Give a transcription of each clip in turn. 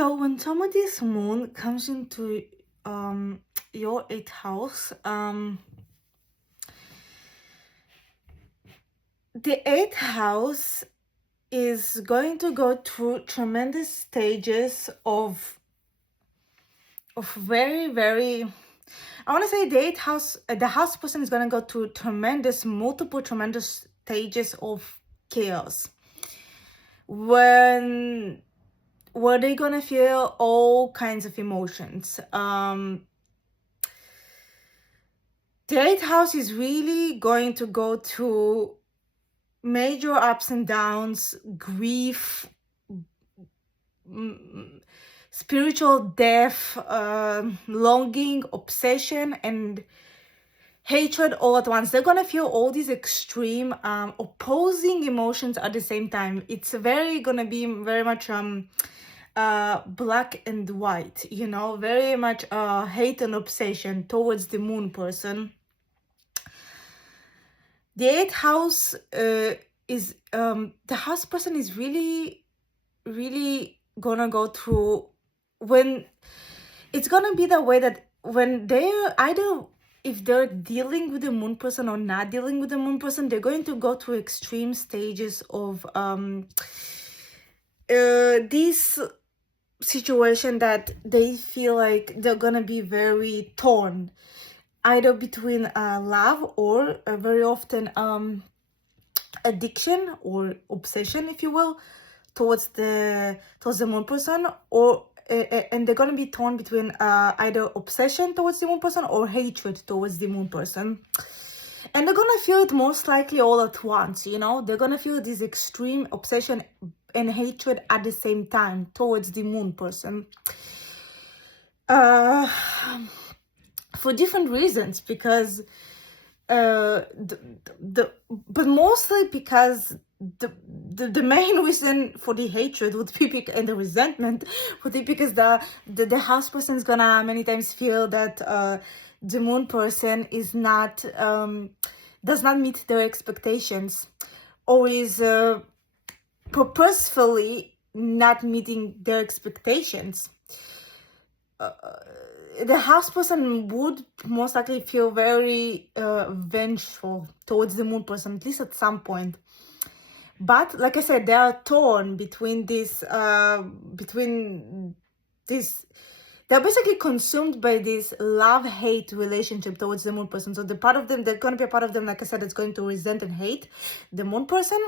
So when somebody's moon comes into your eighth house, the eighth house is going to go through tremendous stages of very, I want to say the eighth house, the house person is going to go through multiple tremendous stages of chaos when where they're gonna feel all kinds of emotions. The eighth house is really going to go through major ups and downs, grief, spiritual death, longing, obsession, and hatred all at once. They're gonna feel all these extreme opposing emotions at the same time. It's gonna be very much black and white, very much hate and obsession towards the moon person. The eighth house is the house person is really gonna go through, when it's gonna be the way that when they're either, if they're dealing with the moon person or not dealing with the moon person, they're going to go through extreme stages of this situation that they feel like they're gonna be very torn, either between love or very often addiction or obsession, if you will, towards the moon person, or and they're gonna be torn between either obsession towards the moon person or hatred towards the moon person. And they're gonna feel it most likely all at once, they're gonna feel this extreme obsession and hatred at the same time towards the moon person. For different reasons, because but mostly because the main reason for the hatred would be and the resentment would be because the house person is gonna many times feel that the moon person is not does not meet their expectations, or is purposefully not meeting their expectations. The house person would most likely feel very vengeful towards the moon person, at least at some point. But like I said, they are torn between they're basically consumed by this love-hate relationship towards the moon person. So there's going to be a part of them, like I said, that's going to resent and hate the moon person.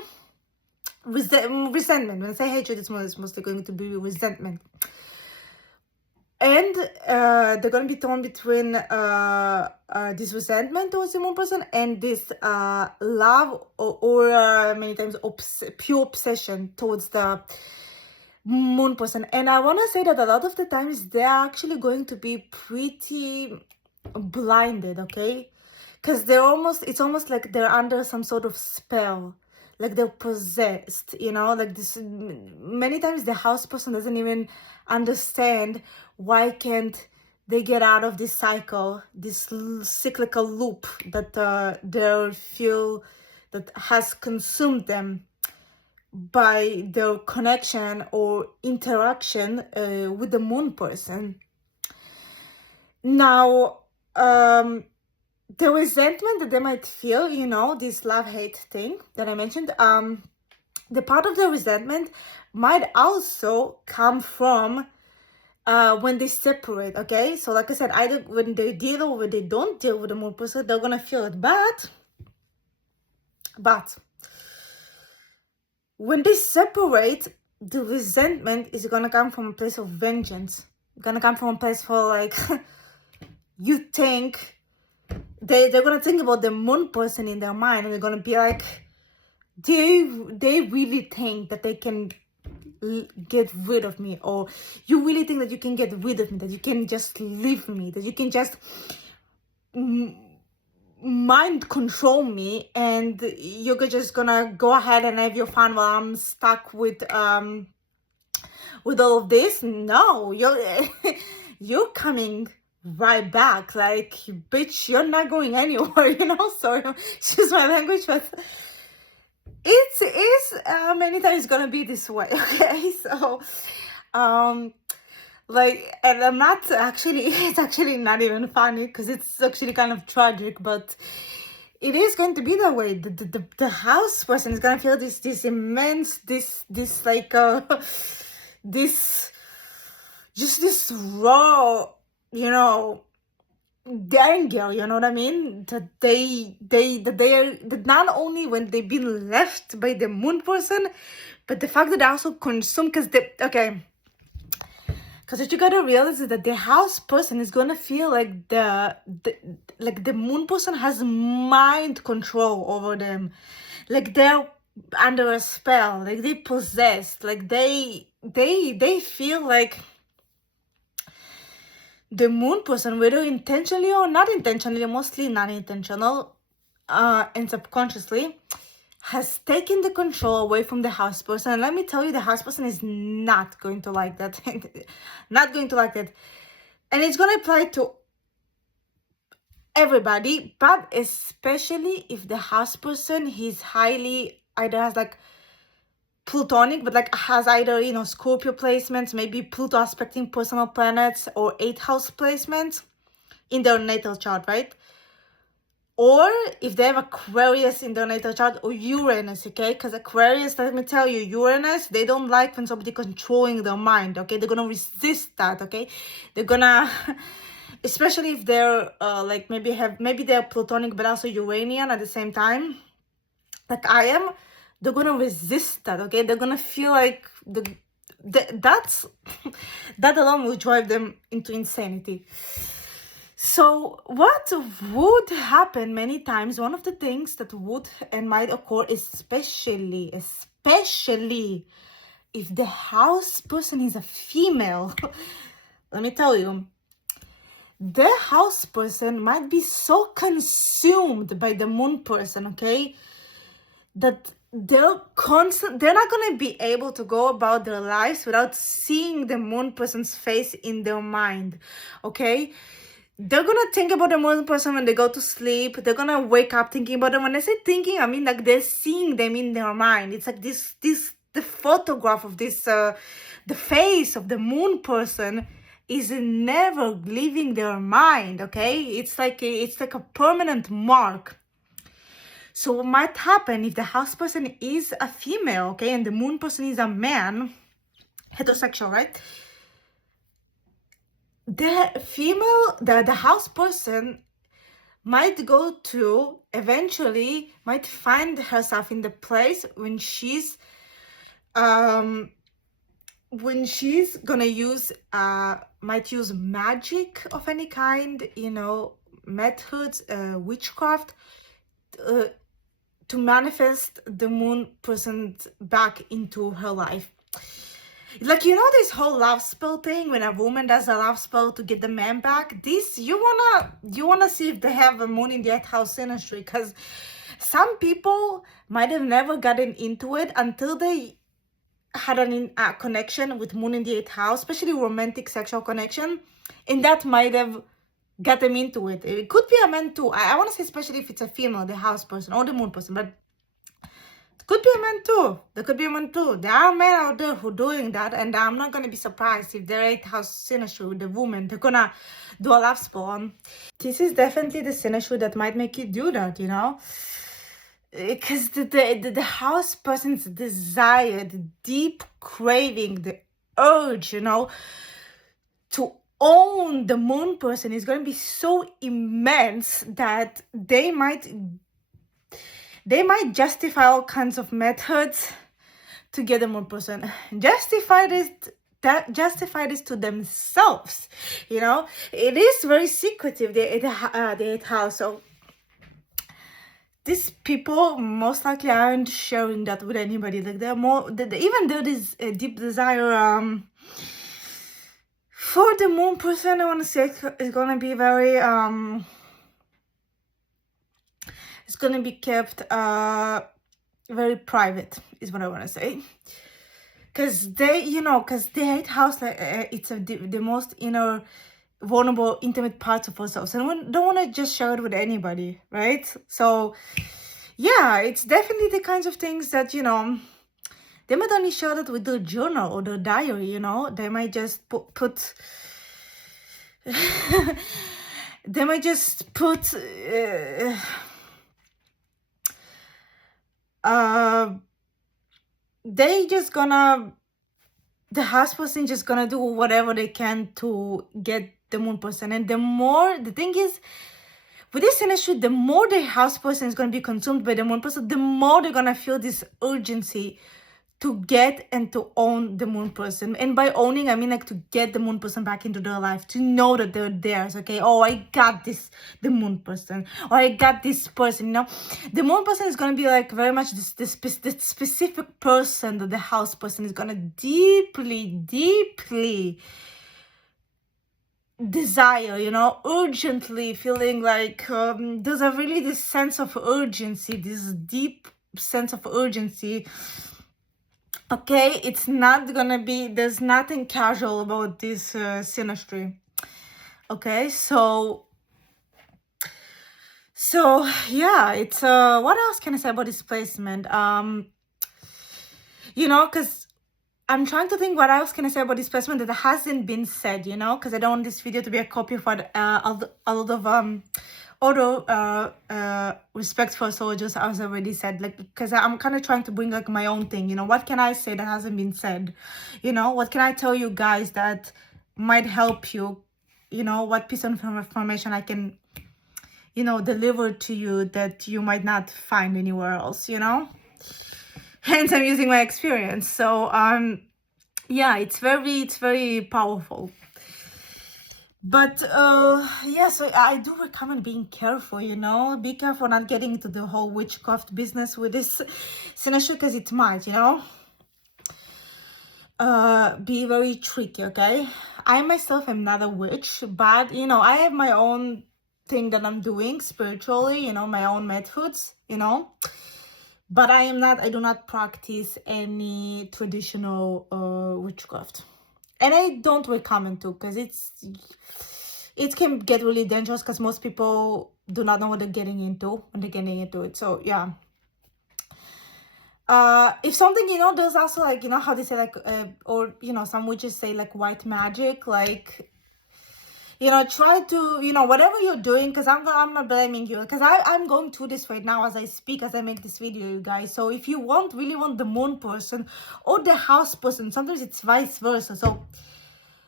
Resentment. When I say hatred, it's mostly going to be resentment. And they're going to be torn between this resentment towards the moon person and this love or many times pure obsession towards the moon person. And I want to say that a lot of the times they're actually going to be pretty blinded, okay? Because it's almost like they're under some sort of spell, like they're possessed, like this. Many times the house person doesn't even understand why can't they get out of this cycle, this cyclical loop that they feel that has consumed them by their connection or interaction with the moon person. Now, the resentment that they might feel, this love-hate thing that I mentioned, the part of the resentment might also come from when they separate, okay? So like I said, either when they deal or when they don't deal with the moon person, they're gonna feel it. But when they separate, the resentment is gonna come from a place of vengeance. It's gonna come from a place for like, you think, they're gonna think about the moon person in their mind, and they're gonna be like, they really think that they can get rid of me, or you really think that you can get rid of me, that you can just leave me, that you can just mind control me, and you're just gonna go ahead and have your fun while I'm stuck with all of this. No, you're coming right back, like, bitch, you're not going anywhere, sorry, excuse my language, but it is many times gonna be this way, okay? So Like, and I'm not actually, it's actually not even funny because it's actually kind of tragic, but it is going to be that way. The house person is gonna feel this immense, this like this, just this raw, you know, anger, you know what I mean? That they are, that not only when they've been left by the moon person, but the fact that they also consume, because because what you gotta realize is that the house person is gonna feel like the moon person has mind control over them, like they're under a spell, like they possessed, like they feel like the moon person, whether intentionally or not intentionally, mostly non-intentional, and subconsciously, has taken the control away from the house person. And let me tell you, the house person is not going to like that. Not going to like that. And it's going to apply to everybody, but especially if the house person, he's highly, either has like Plutonic, but like has either, you know, Scorpio placements, maybe Pluto aspecting personal planets, or 8th house placements in their natal chart, right? Or if they have Aquarius in their natal chart, or Uranus, okay? Because Aquarius, let me tell you, Uranus, they don't like when somebody controlling their mind, okay? They're gonna resist that, okay? They're gonna, especially if they're like maybe they're Plutonic but also Uranian at the same time, like I am, they're gonna resist that, okay? They're gonna feel like that's that alone will drive them into insanity. So what would happen many times, one of the things that would and might occur, especially if the house person is a female, let me tell you, the house person might be so consumed by the moon person, okay, that they're not going to be able to go about their lives without seeing the moon person's face in their mind, okay? They're gonna think about the moon person when they go to sleep. They're gonna wake up thinking about them. When I say thinking, I mean like they're seeing them in their mind. It's like the photograph of this, the face of the moon person is never leaving their mind, okay? It's like a permanent mark. So what might happen if the house person is a female, okay, and the moon person is a man, heterosexual, right? The house person might go to, eventually might find herself in the place when she's gonna use might use magic of any kind, you know, methods, witchcraft, to manifest the moon person back into her life. Like, you know, this whole love spell thing, when a woman does a love spell to get the man back, this, you wanna see if they have a moon in the 8th house synastry, because some people might have never gotten into it until they had a connection with moon in the 8th house, especially romantic sexual connection, and that might have got them into it. It could be a man too. I want to say, especially if it's a female, the house person or the moon person, but could be a man too. There could be a man too. There are men out there who are doing that, and I'm not gonna be surprised if their 8th house synastry with the woman, they're gonna do a love spell. This is definitely the synastry that might make you do that, you know, because the house person's desire, the deep craving, the urge, you know, to own the moon person is gonna be so immense that they might justify all kinds of methods to get the moon person. Justify this to themselves, you know. It is very secretive, the 8th house. So these people most likely aren't sharing that with anybody. Like, they're more, even though there's a deep desire for the moon person, I want to say it's gonna be very it's going to be kept very private, is what I want to say. Because the 8th house, it's the most inner, vulnerable, intimate parts of ourselves. And we don't want to just share it with anybody, right? So, yeah, it's definitely the kinds of things that, you know, they might only share that with their journal or their diary, you know. They might just put they might just put they just gonna, the house person just gonna do whatever they can to get the moon person. And the more, the thing is, with this industry, the more the house person is gonna be consumed by the moon person, the more they're gonna feel this urgency to get and to own the moon person. And by owning, I mean like to get the moon person back into their life, to know that they're theirs. Okay, oh, I got this, the moon person, or I got this person, you know. The moon person is going to be like very much this specific person that the house person is going to deeply desire, you know, urgently feeling like there's a really this sense of urgency, this deep sense of urgency. Okay, it's not gonna be, there's nothing casual about this synastry. Okay, so yeah, it's what else can I say about this placement? You know, because I'm trying to think what else can I say about this placement that hasn't been said, you know, because I don't want this video to be a copy of what a lot of although respect for soldiers, as I already said, like, because I'm kind of trying to bring like my own thing, you know, what can I say that hasn't been said, you know, what can I tell you guys that might help you, you know, what piece of information I can, you know, deliver to you that you might not find anywhere else, you know. Hence I'm using my experience. So yeah, it's very powerful. But yeah, so I do recommend being careful, you know. Be careful not getting into the whole witchcraft business with this synastry, because it might, you know, be very tricky. Okay, I myself am not a witch, but you know, I have my own thing that I'm doing spiritually, you know, my own methods, you know. But I do not practice any traditional witchcraft. And I don't recommend to, because it can get really dangerous, because most people do not know what they're getting into when they're getting into it. So yeah, if something, you know, there's also like, you know how they say like or you know, some witches say like white magic, like, you know, try to, you know, whatever you're doing, because I'm not blaming you, because I'm going through this right now as I speak, as I make this video, you guys. So if you really want the moon person or the house person, sometimes it's vice versa. So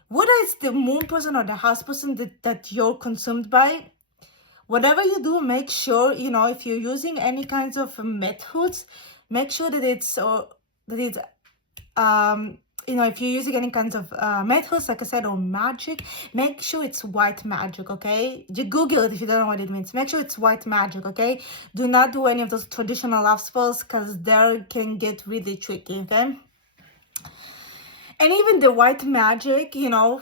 whether it's the moon person or the house person that you're consumed by, whatever you do, make sure, you know, if you're using any kinds of methods, make sure that it's you know, if you're using any kinds of methods, like I said, or magic, make sure it's white magic. Okay, you Google it if you don't know what it means. Make sure it's white magic. Okay, do not do any of those traditional love spells, because they can get really tricky. Okay, and even the white magic, you know,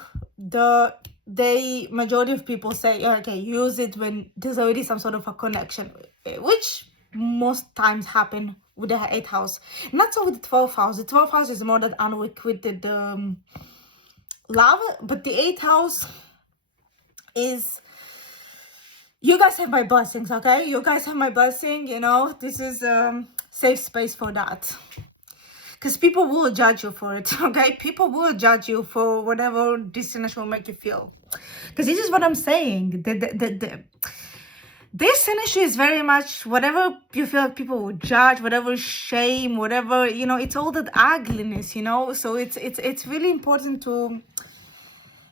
majority of people say, okay, use it when there's already some sort of a connection, which most times happen with the 8th house. Not so with the 12th house. The 12th house is more that unrequited love, but the 8th house is, you guys have my blessings. Okay, you guys have my blessing, you know. This is safe space for that, because people will judge you for it. Okay, people will judge you for whatever this will make you feel, because this is what I'm saying. This energy is very much whatever you feel like people will judge, whatever shame, whatever, you know, it's all that ugliness, you know. So it's really important to,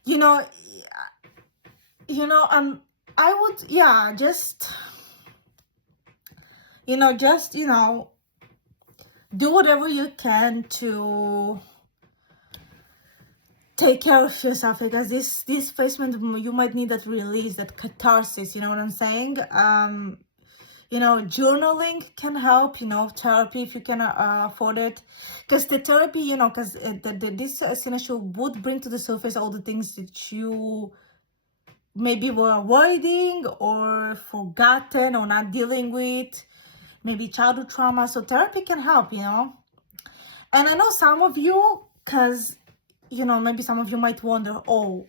you know, I would, yeah, just, you know, do whatever you can to take care of yourself, because this placement, you might need that release, that catharsis, you know what I'm saying. You know, journaling can help, you know, therapy if you can afford it, because the therapy, you know, because this synastry would bring to the surface all the things that you maybe were avoiding or forgotten or not dealing with, maybe childhood trauma. So therapy can help, you know. And I know some of you, because, you know, maybe some of you might wonder, oh,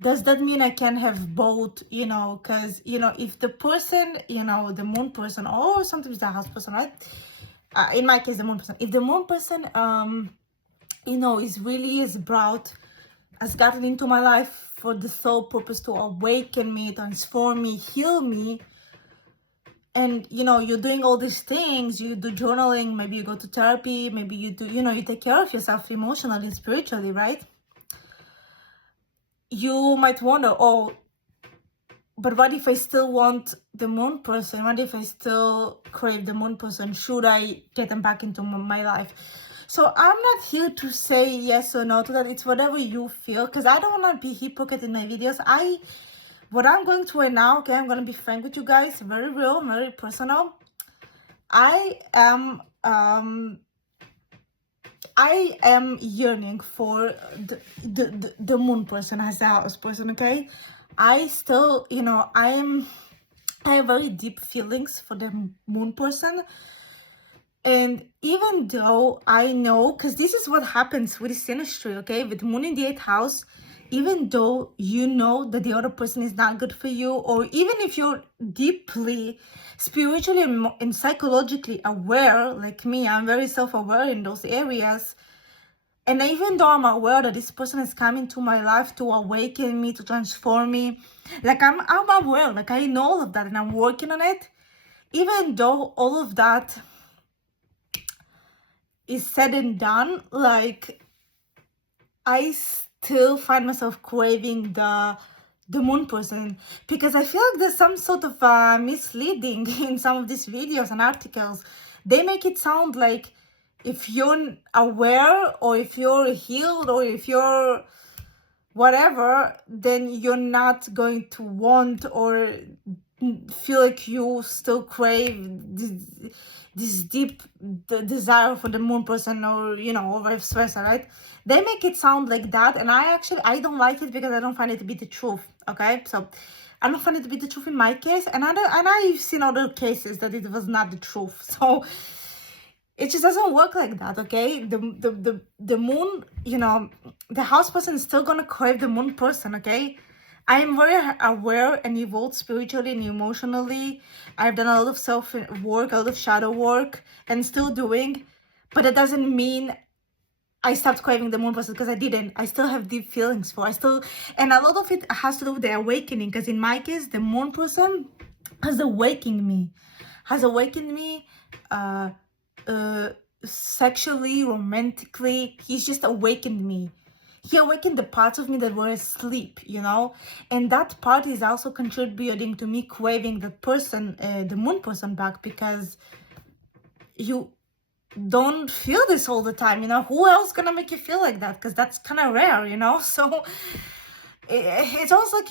does that mean I can have both, you know? Because, you know, if the person, you know, the moon person, or sometimes the house person, right, in my case, the moon person. If the moon person, you know, is brought, has gotten into my life for the sole purpose to awaken me, transform me, heal me, and you know, you're doing all these things, you do journaling, maybe you go to therapy, maybe you do, you know, you take care of yourself emotionally and spiritually, right? You might wonder, oh, but what if I still want the moon person? What if I still crave the moon person? Should I get them back into my life? So I'm not here to say yes or no to that. It's whatever you feel, because I don't want to be hypocrite in my videos. What I'm going through right now, okay, I'm going to be frank with you guys, very real, very personal. I am yearning for the moon person as a house person, okay? I still, you know, I have very deep feelings for the moon person. And even though I know, because this is what happens with synastry, okay, with moon in the 8th house, even though you know that the other person is not good for you, or even if you're deeply spiritually and psychologically aware, like me, I'm very self-aware in those areas. And even though I'm aware that this person is coming to my life to awaken me, to transform me, like I'm aware, like I know all of that and I'm working on it. Even though all of that is said and done, like I still find myself craving the moon person, because I feel like there's some sort of misleading in some of these videos and articles. They make it sound like if you're aware, or if you're healed, or if you're whatever, then you're not going to want or feel like you still crave this deep desire for the moon person, or you know, or vice versa, right? They make it sound like that, and I don't like it, because I don't find it to be the truth. Okay, so I don't find it to be the truth in my case, and I've seen other cases that it was not the truth. So it just doesn't work like that, okay? The moon, you know, the house person is still gonna crave the moon person, okay? I am very aware and evolved spiritually and emotionally. I've done a lot of self-work, a lot of shadow work, and still doing. But it doesn't mean I stopped craving the moon person, because I didn't. I still have deep feelings for. And a lot of it has to do with the awakening. Because in my case, the moon person has awakened me, sexually, romantically. He's just awakened me. He awakened the parts of me that were asleep, you know, and that part is also contributing to me craving the person, the moon person back, because you don't feel this all the time, you know. Who else gonna make you feel like that? Because that's kind of rare, you know. So it's almost like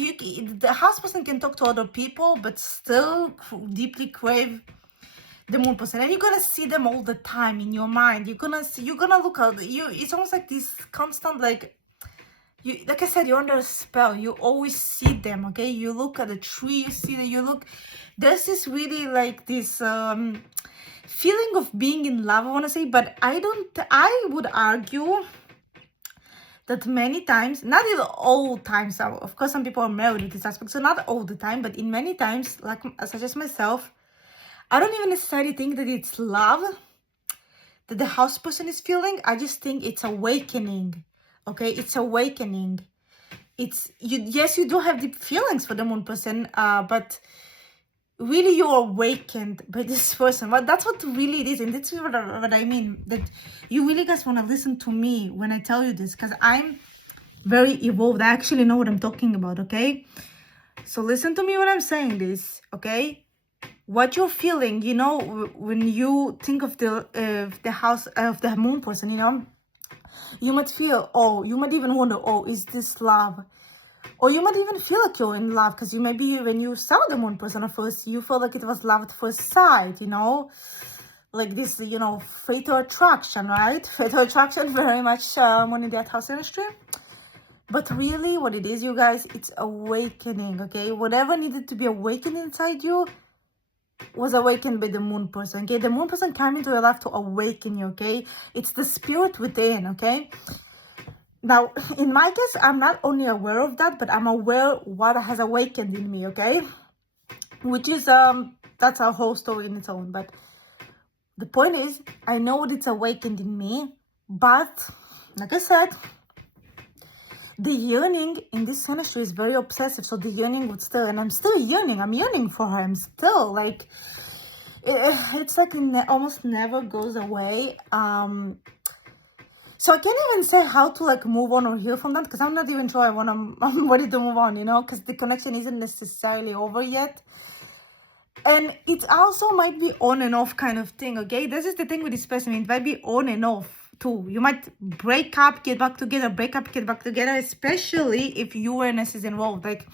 the house person can talk to other people, but still deeply crave the moon person, and you're gonna see them all the time in your mind. You're gonna look at you. It's almost like this constant, like like I said, you're under a spell. You always see them, okay? You look at the tree, you see that there's this really like this feeling of being in love, I want to say, but I would argue that many times, not in all times, of course some people are married in this aspect, so not all the time, but in many times, like such as myself, I don't even necessarily think that it's love that the house person is feeling. I just think it's awakening. Okay, it's awakening. Yes, you do have deep feelings for the moon person, but really you're awakened by this person. Well, that's what really it is, and that's what I mean. That you really guys want to listen to me when I tell you this, because I'm very evolved. I actually know what I'm talking about, okay? So listen to me when I'm saying this, okay? What you're feeling, you know, when you think of the house of the moon person, you know, you might feel, oh, you might even wonder, oh, is this love? Or you might even feel like you're in love, because when you saw the moon person at first, you felt like it was love at first sight, you know, like this, you know, fatal attraction, right? Fatal attraction, very much moon in that house industry. But really what it is, you guys, it's awakening, okay? Whatever needed to be awakened inside you was awakened by the moon person, okay? The moon person came into your life to awaken you, okay? It's the spirit within, okay? Now, in my case, I'm not only aware of that, but I'm aware what has awakened in me, okay? Which is, that's a whole story in its own. But The point is, I know what it's awakened in me, but like I said, the yearning in this synastry is very obsessive. So the yearning would still, and I'm still yearning. I'm yearning for her. I'm still like, it's like it almost never goes away. So I can't even say how to like move on or heal from that, because I'm not even sure I'm ready to move on, you know, because the connection isn't necessarily over yet. And it also might be on and off kind of thing, okay? This is the thing with this person. It might be on and off too. You might break up, get back together, break up, get back together, especially if Uranus is involved. Like,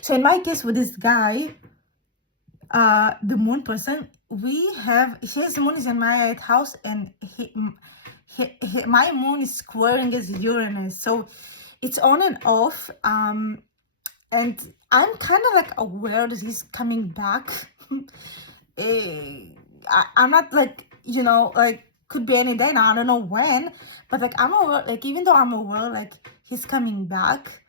so in my case with this guy, the moon person, his moon is in my 8th house, and my moon is squaring his Uranus. So it's on and off. And I'm kind of like aware that he's coming back. I'm not like, you know, like could be any day now. I don't know when, but like I'm aware, like even though I'm aware, like he's coming back,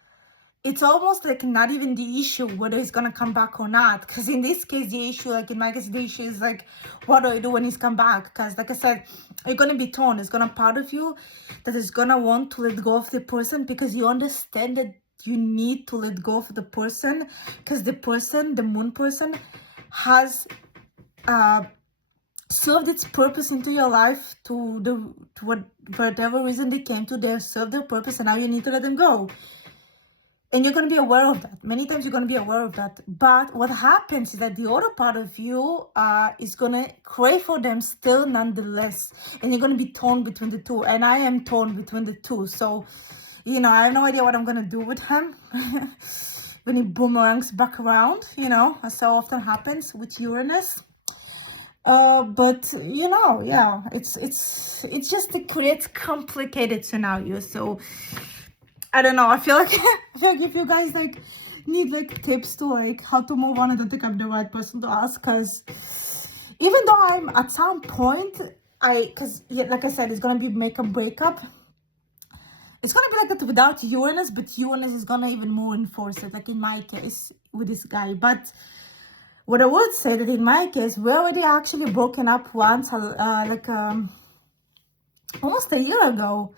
it's almost like not even the issue whether he's gonna come back or not. Because in this case, the issue, like in my case, the issue is like, what do I do when he's come back? Because like I said, you're gonna be torn. It's gonna part of you that is gonna want to let go of the person, because you understand that you need to let go of the person, because the person, the moon person, has served its purpose into your life whatever reason they came to. They have served their purpose, and now you need to let them go. And you're going to be aware of that. Many times you're going to be aware of that. But what happens is that the other part of you is going to crave for them still nonetheless. And you're going to be torn between the two. And I am torn between the two. So, you know, I have no idea what I'm going to do with him when he boomerangs back around, you know, as so often happens with Uranus. But, you know, yeah, it's just, it creates complicated scenarios. So, I don't know. I feel like if you guys like need like tips to like how to move on, I don't think I'm the right person to ask. Because even though I'm at some point, because like I said, it's gonna be make a breakup. It's gonna be like that without Uranus, but Uranus is gonna even more enforce it. Like in my case with this guy. But what I would say that in my case, we already actually broken up once, almost a year ago.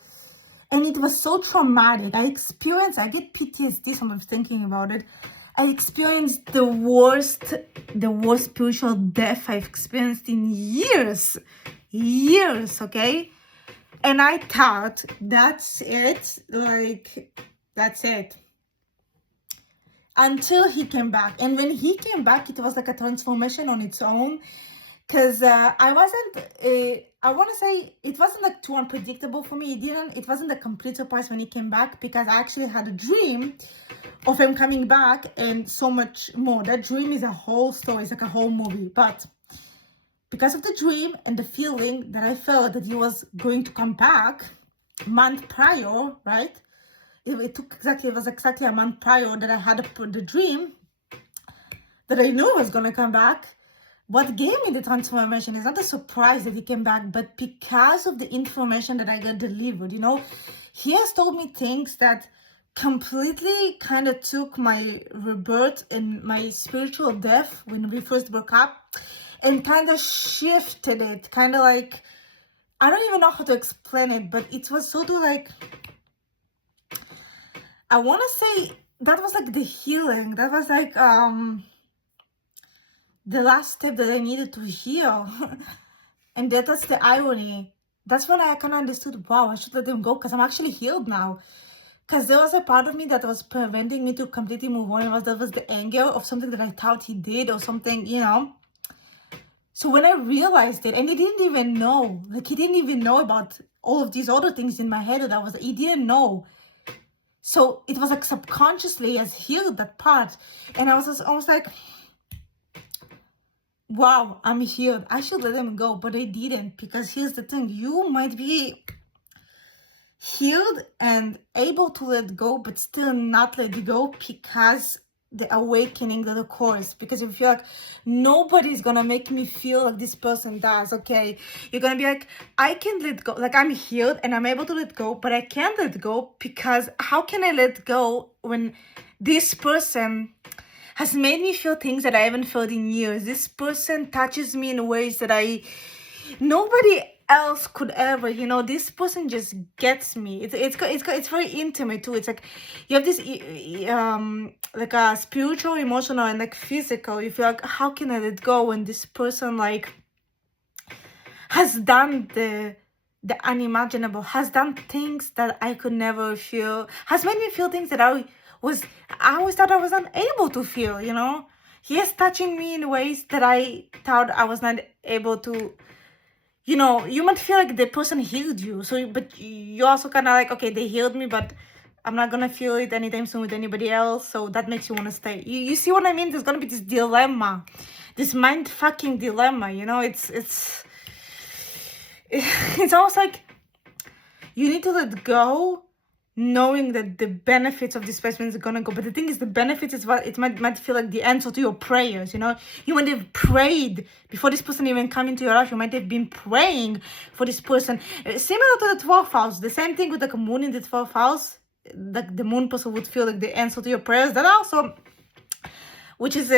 And it was so traumatic. I get PTSD sometimes thinking about it. I experienced the worst spiritual death I've experienced in years, okay? And I thought, that's it, like, that's it. Until he came back. And when he came back, it was like a transformation on its own. Because I want to say it wasn't like too unpredictable for me. It wasn't a complete surprise when he came back, because I actually had a dream of him coming back and so much more. That dream is a whole story. It's like a whole movie. But because of the dream and the feeling that I felt that he was going to come back a month prior, right? It was exactly a month prior that I had the dream that I knew was going to come back. What gave me the transformation is not a surprise that he came back, but because of the information that I got delivered. You know, he has told me things that completely kind of took my rebirth and my spiritual death when we first broke up, and kind of shifted it. Kind of like, I don't even know how to explain it, but it was sort of like, I want to say that was like the healing. That was like, the last step that I needed to heal. And that's the irony. That's when I kind of understood, wow, I should let him go, because I'm actually healed now. Because there was a part of me that was preventing me to completely move on. That was the anger of something that I thought he did or something, you know. So when I realized it, and he didn't even know, like he didn't even know about all of these other things in my head he didn't know. So it was like subconsciously has healed that part. And I was like, wow, I'm healed. I should let him go, but I didn't, because here's the thing. You might be healed and able to let go, but still not let go, because the awakening that occurs. Because if you're like, nobody's gonna make me feel like this person does, okay? You're gonna be like, I can let go. Like, I'm healed and I'm able to let go, but I can't let go, because how can I let go when this person has made me feel things that I haven't felt in years. This person touches me in ways that nobody else could ever. This person just gets me. It's very intimate too. It's like you have this like a spiritual, emotional, and like physical. You feel like, how can I let go when this person like has done the unimaginable, has done things that I could never feel, has made me feel things that I always thought I was not able to feel. He is touching me in ways that I thought I was not able to. You might feel like the person healed you, but you also kind of like, okay, they healed me, but I'm not gonna feel it anytime soon with anybody else, so that makes you want to stay. You see what I mean? There's gonna be this dilemma, this mind fucking dilemma. It's almost like you need to let go, knowing that the benefits of this placement is gonna go. But the thing is, the benefits is what it might feel like the answer to your prayers. You might have prayed before this person even come into your life. You might have been praying for this person, similar to the 12th house. The same thing with like a moon in the 12th house. Like the moon person would feel like the answer to your prayers. That also, which is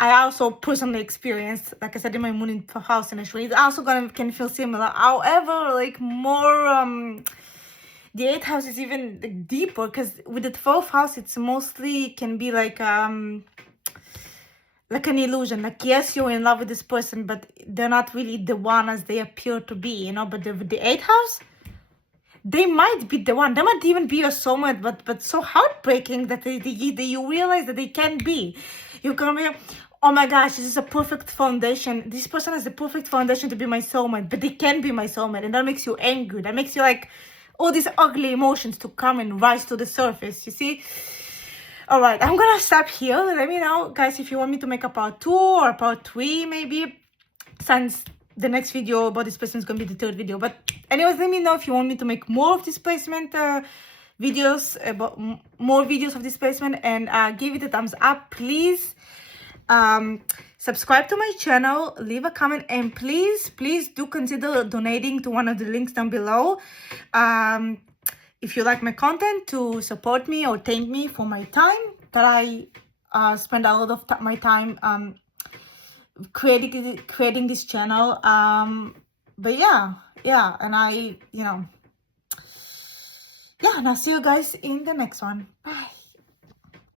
I also personally experienced, like I said, in my moon in 12th house in Ashwini. It also can feel similar. However, like more the 8th house is even like, deeper, because with the 12th house it's mostly can be like an illusion. Like, yes, you're in love with this person, but they're not really the one as they appear to be, but with the 8th house, they might be the one. They might even be your soulmate, but so heartbreaking that you realize that they can't be. You're gonna be, oh my gosh, this is a perfect foundation. This person has the perfect foundation to be my soulmate, but they can't be my soulmate, and that makes you angry. That makes you like all these ugly emotions to come and rise to the surface, you see? All right, I'm gonna stop here. Let me know, guys, if you want me to make a part 2 or part 3, maybe, since the next video about this placement is gonna be the 3rd video. But anyways, let me know if you want me to make more of this placement videos, about more videos of this placement, and give it a thumbs up, please. Subscribe to my channel, leave a comment, and please do consider donating to one of the links down below if you like my content, to support me or thank me for my time that I spend a lot of my time creating this channel. But yeah, and and I'll see you guys in the next one. Bye.